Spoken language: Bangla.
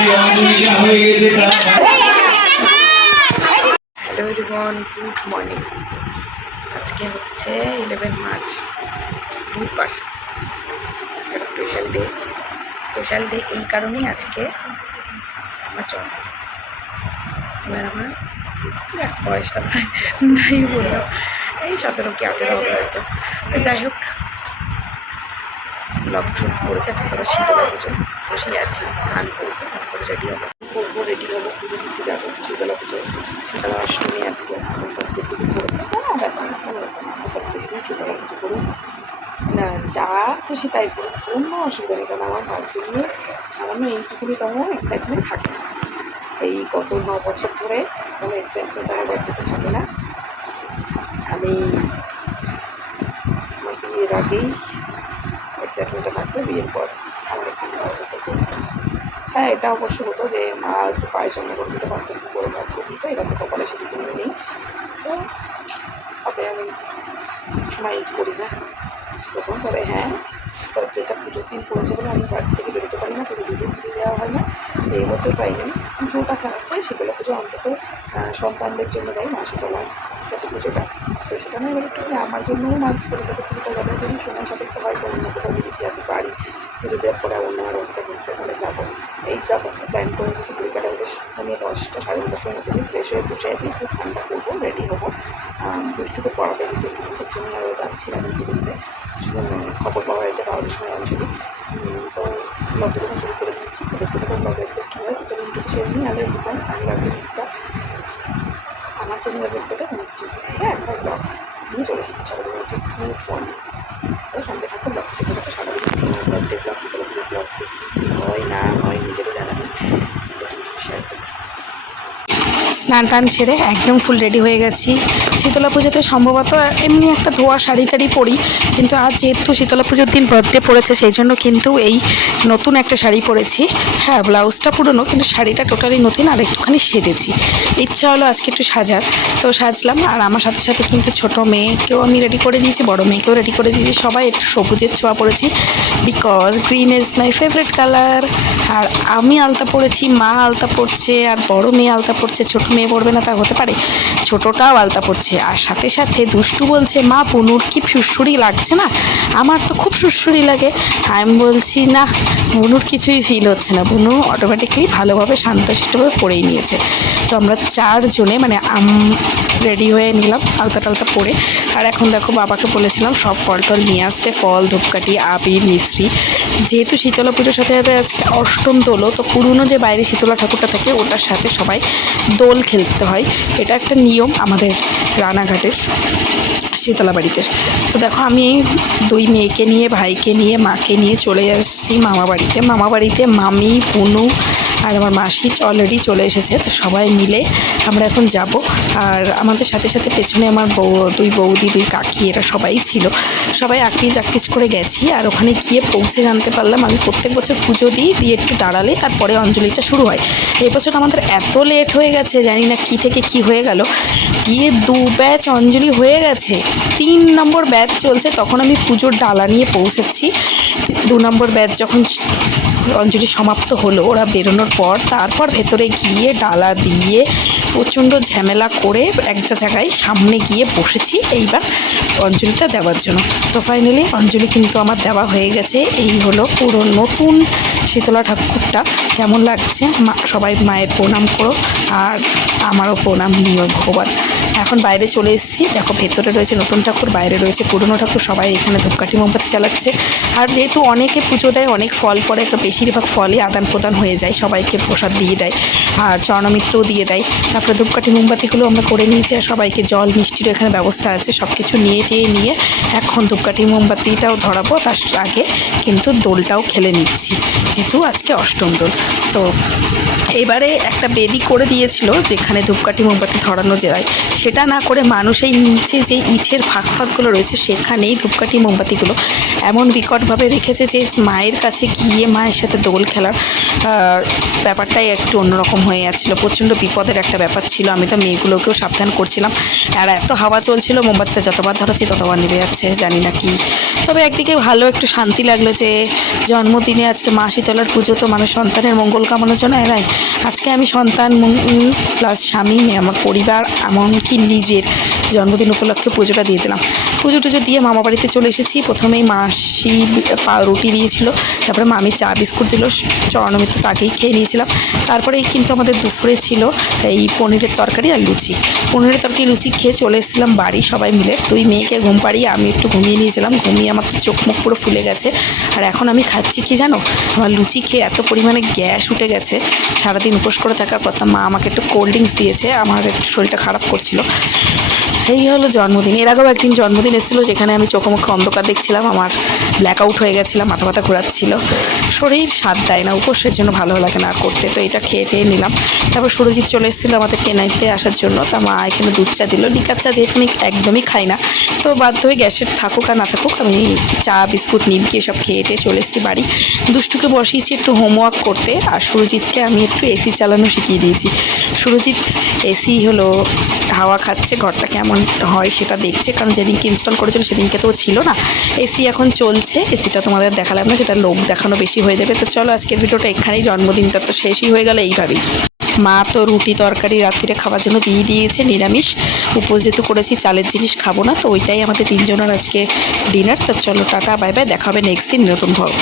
Hello everyone, good morning. আজকে হচ্ছে 11 মার্চ, বুধবার। একটা স্পেশাল ডে এই কারণেই আজকে আমার জন্মদিন। এবার আমার বয়সটা নাই বললাম, এই 17 কি 18 হবে হয়তো। যাই হোক, ব্লগ শুট করেছি। আজকে তো শীতলা পুজো, বসেই আছি। স্নান করবো, স্নান করে রেডি হবো পুজো দিতে যাবো। শীতলা পুজো, শীতলা অষ্টমী আজকে প্রত্যেক দিন করেছে। ব্যাপার না, কোনো ব্যাপার না। প্রত্যেক দিন শীতলা পুজো করুন না, যা খুশি তাই করুন, কোনো অসুবিধা নেই। কারণ আমার বার্থডে নিয়ে সামান্য এইটুকুনি তেমন এক্সাইটমেন্ট থাকে না। এই গত 9 বছর ধরে কোনো এক্সাইটমেন্ট আমার বার্থডেতে থাকে না। আমি আমার বিয়ের আগেই এক্সাইটমেন্টটা থাকতো, বিয়ের পর আমার এক্সাইটমেন্ট আস্তে আস্তে কমে গেছে। হ্যাঁ, এটা অবশ্য হতো যে মা একটু পায়েস রান্না করে দিতে, 5 তারিখ করে ভাত করে দিত। এটা তো কপালে সেটুকু নেই, তো ওকে আমি সময় করি না কখন। তবে হ্যাঁ, বার্থডেটা পুজোর দিন পড়েছে বলে আমি বাড়ি থেকে বেরোতে পারি না, পুজো দুদিন পুজো দেওয়া হয় না। এই বছর ফাইনালি পুজোটা খাচ্ছে। শীতলা পুজো অন্তত সন্তানদের জন্য দেয় মা শীতলার কাছে পুজোটা। তো সেটা না, এবার একটু আমার জন্যও মা শীতলার কাছে পুজোটা দেওয়ার জন্য সময় সাপেক্ষ হয়তো অন্য কোথাও দিয়েছি। আমি বাড়ি পুজো দেওয়ার পরে অন্য আর ওটা ঘুরতে ওখানে যাবো। এইটা প্ল্যান করে গেছি। ঘড়িকাটা হচ্ছে 10:10টা, 10:30 সময় উঠেছি। ফ্রেশ হয়ে বসে আছি, একটু স্নানটা করবো, রেডি হবো। দুষ্টুকে পড়াতে গেছি, ফোনের জন্য আরও যাচ্ছিলাম পুজোতে। খবর পাওয়া হয়েছে 12টার সময় অঞ্চলে। তো ব্লগটা যখন শুরু করে দিচ্ছি, দেখতে থাকো ব্লগে আজকে কী হয়। তো চলুন একটু শেয়ার নিই। আলের দোকান আমি লাগবে দিকটা আমার চ্যানেলের দেখতে তোমাদের জন্য একটা ব্লগ নিয়ে চলে এসেছি। সবাই হচ্ছে গুড মর্নিং। তো সঙ্গে থাকো, ব্লগ দেখতে থাকো। সবাই হচ্ছে আমার বার্থডে ব্লগ, শীতলা পুজোর ব্লগ হয় না হয় নিজেরও জানা নেই, শেয়ার করছি। স্নান টান সেরে একদম ফুল রেডি হয়ে গেছি। শীতলা পুজোতে সম্ভবত এমনি একটা ধোয়া শাড়ি টাড়ি পরি, কিন্তু আজ যেহেতু শীতলা পুজোর দিন বার্থডে পড়েছে সেই জন্য কিন্তু এই নতুন একটা শাড়ি পরেছি। হ্যাঁ, ব্লাউজটা পুরনো কিন্তু শাড়িটা টোটালি নতুন। আর একটুখানি সেজেছি, ইচ্ছা হলো আজকে একটু সাজার, তো সাজলাম। আর আমার সাথে সাথে কিন্তু ছোটো মেয়েকেও আমি রেডি করে দিয়েছি, বড় মেয়েকেও রেডি করে দিয়েছি। সবাই একটু সবুজের ছোঁয়া পড়েছি, because green is my favourite colour. আর আমি আলতা পরেছি, মা আলতা পরছে, আর বড় মেয়ে আলতা পরছে। ছোটো মেয়ে পড়বে না তা হতে পারে, ছোটোটাও আলতা পড়ছে। আর সাথে সাথে দুষ্টু বলছে, মা বুনুর কি সুরসুরি লাগছে না? আমার তো খুব সুরসুরি লাগে। আমি বলছি না, বুনুর কিছুই ফিল হচ্ছে না, বুনু অটোমেটিকলি ভালোভাবে শান্তশিষ্টভাবে পড়েই নিয়েছে। তো আমরা 4 জনে মানে রেডি হয়ে নিলাম আলতা টালতা পরে। আর এখন দেখো, বাবাকে বলেছিলাম সব ফল টল নিয়ে আসতে, ফল, ধূপকাঠি, আবির, মিশ্রি। যেহেতু শীতলা পুজোর সাথে সাথে আজকে অষ্টম দোলও, তো পুরনো যে বাইরে শীতলা ঠাকুরটা থাকে ওটার সাথে সবাই দোল খেলতে হয়। এটা একটা নিয়ম আমাদের রানাঘাটের শীতলা বাড়িতে। তো দেখো, আমি 2 মেয়েকে নিয়ে, ভাইকে নিয়ে, মাকে নিয়ে চলে আসছি মামা বাড়িতে। মামি, পুনু আর আমার মাসি অলরেডি চলে এসেছে। তো সবাই মিলে আমরা এখন যাব। আর আমাদের সাথে সাথে পেছনে আমার 2 বৌদি, 2 কাকি, এরা সবাই ছিল। সবাই আকপিচ করে গেছি। আর ওখানে গিয়ে পৌঁছে জানতে পারলাম, আমি প্রত্যেক বছর পুজো দিয়ে একটু দাঁড়ালে তারপরে অঞ্জলিটা শুরু হয়। এই বছর আমাদের এত লেট হয়ে গেছে, জানি না কী থেকে কী হয়ে গেল, গিয়ে 2 ব্যাচ অঞ্জলি হয়ে গেছে। 3 নম্বর ব্যাচ চলছে, তখন আমি পুজোর ডালা নিয়ে পৌঁছেছি। 2 নম্বর ব্যাচ যখন অঞ্জলি সমাপ্ত হলো, ওরা বেরোনোর পর তারপর ভেতরে গিয়ে ডালা দিয়ে প্রচণ্ড ঝামেলা করে একটা জায়গায় সামনে গিয়ে বসেছি এইবার অঞ্জলিটা দেওয়ার জন্য। তো ফাইনালি অঞ্জলি কিন্তু আমার দেওয়া হয়ে গেছে। এই হলো পুরো নতুন শীতলা ঠাকুরটা। কেমন লাগছে সবাই মায়ের প্রণাম করো, আর আমারও প্রণাম নিও ভগবান। এখন বাইরে চলে এসেছি, দেখো ভেতরে রয়েছে নতুন ঠাকুর, বাইরে রয়েছে পুরনো ঠাকুর। সবাই এখানে ধূপকাঠি মোমবাতি চালাচ্ছে। আর যেহেতু অনেকে পুজো দেয়, অনেক ফল পড়ে, তো বেশিরভাগ ফলই আদান প্রদান হয়ে যায়, সবাইকে প্রসাদ দিয়ে দেয় আর চরণামৃত্যও দিয়ে দেয়। তারপরে ধূপকাঠি মোমবাতিগুলো আমরা করে নিয়েছি, আর সবাইকে জল মিষ্টিরও এখানে ব্যবস্থা আছে। সব কিছু নিয়ে এখন ধূপকাঠি মোমবাতিটাও ধরাবো। তার আগে কিন্তু দোলটাও খেলে নিচ্ছি, যেহেতু আজকে অষ্টম দোল। তো এবারে একটা বেদি করে দিয়েছিল যেখানে ধূপকাঠি মোমবাতি ধরানো যায়, সেটা না করে মানুষ এই নিচে যে ইটের ফাঁকগুলো রয়েছে সেখানেই ধূপকাঠি মোমবাতিগুলো এমন বিকটভাবে রেখেছে যে মায়ের কাছে গিয়ে মায়ের সাথে দোল খেলার ব্যাপারটাই একটু অন্যরকম হয়ে যাচ্ছিলো। প্রচণ্ড বিপদের একটা ব্যাপার ছিল। আমি তো মেয়েগুলোকেও সাবধান করছিলাম, আর এত হাওয়া চলছিল, মোমবাতিটা যতবার ধরাচ্ছি ততবার নিভে যাচ্ছে, জানি না কি। তবে একদিকে ভালো একটু শান্তি লাগলো যে জন্মদিনে আজকে মা শীতলার পুজো, তো মানুষ সন্তানের মঙ্গল কামনার জন্য এলাই আজকে আমি সন্তান প্লাস স্বামী, আমার পরিবার, এমনকি নিজের জন্মদিন উপলক্ষে পুজোটা দিয়ে দিলাম। পুজো টুজো দিয়ে মামা বাড়িতে চলে এসেছি। প্রথমেই মাসি রুটি দিয়েছিল, তারপরে মামি চা বিস্কুট দিল, চরণমিত্র তাকেই খেয়ে নিয়েছিলাম। তারপরেই কিন্তু আমাদের দুপুরে ছিল এই পনিরের তরকারি আর লুচি। পনিরের তরকারি লুচি খেয়ে চলে এসেছিলাম বাড়ি সবাই মিলে। দুই মেয়েকে ঘুম পাড়িয়ে আমি একটু ঘুমিয়ে নিয়েছিলাম। ঘুমিয়ে আমার চোখ মুখ পুরো ফুলে গেছে। আর এখন আমি খাচ্ছি কি জানো, আমার লুচি খেয়ে এত পরিমাণে গ্যাস উঠে গেছে। সারাদিন উপোস করে থাকার পর মা আমাকে একটু কোল্ড ড্রিঙ্কস দিয়েছে, আমার একটু শরীরটা খারাপ করছিল। এই হলো জন্মদিন। এর আগেও একদিন জন্মদিন এসেছিলো, যেখানে আমি চোখে মুখে অন্ধকার দেখছিলাম, আমার ব্ল্যাক আউট হয়ে গেছিলাম, মাথা ব্যথা ঘোরাচ্ছিল। শরীর স্বাদ দেয় না, উপোসের জন্য ভালো লাগে না করতে। তো এটা খেয়ে টেয়ে নিলাম। তারপর সুরজিৎ চলে এসেছিলো আমাদের কেনাইতে আসার জন্য। তা মা এখানে দুধ চা দিল। লিকার চা যেহেতু আমি একদমই খাই না, তো বাধ্য হয়ে গ্যাসের থাকুক আর না থাকুক আমি চা বিস্কুট নিমকি এসব খেয়ে টেয়ে চলে এসেছি বাড়ি। দুষ্টুকে বসিয়েছি একটু হোমওয়ার্ক করতে, আর সুরজিৎকে আমি একটু এসি চালানো শিখিয়ে দিয়েছি। সুরজিৎ এসি হলো হাওয়া খাচ্ছে, ঘরটা কেমন হয় সেটা দেখছে, কারণ যেদিনকে ইনস্টল করেছিল সেদিনকে তো ছিল না। এসি এখন চলছে, এসিটা তোমাদের দেখালাম না, সেটা লোক দেখানো বেশি হয়ে যাবে। তো চলো আজকের ভিডিওটা এখানেই, জন্মদিনটা তো শেষই হয়ে গেল এইভাবেই। মা তো রুটি তরকারি রাত্রিরে খাওয়ার জন্য দিয়ে দিয়েছে, নিরামিষ উপোস যেহেতু করেছি, চালের জিনিস খাবো না, তো ওইটাই আমাদের তিনজনের আজকে ডিনার। তো চলো টাটা বাই বাই, দেখা হবে নেক্সট দিন নতুন ভ্লগ।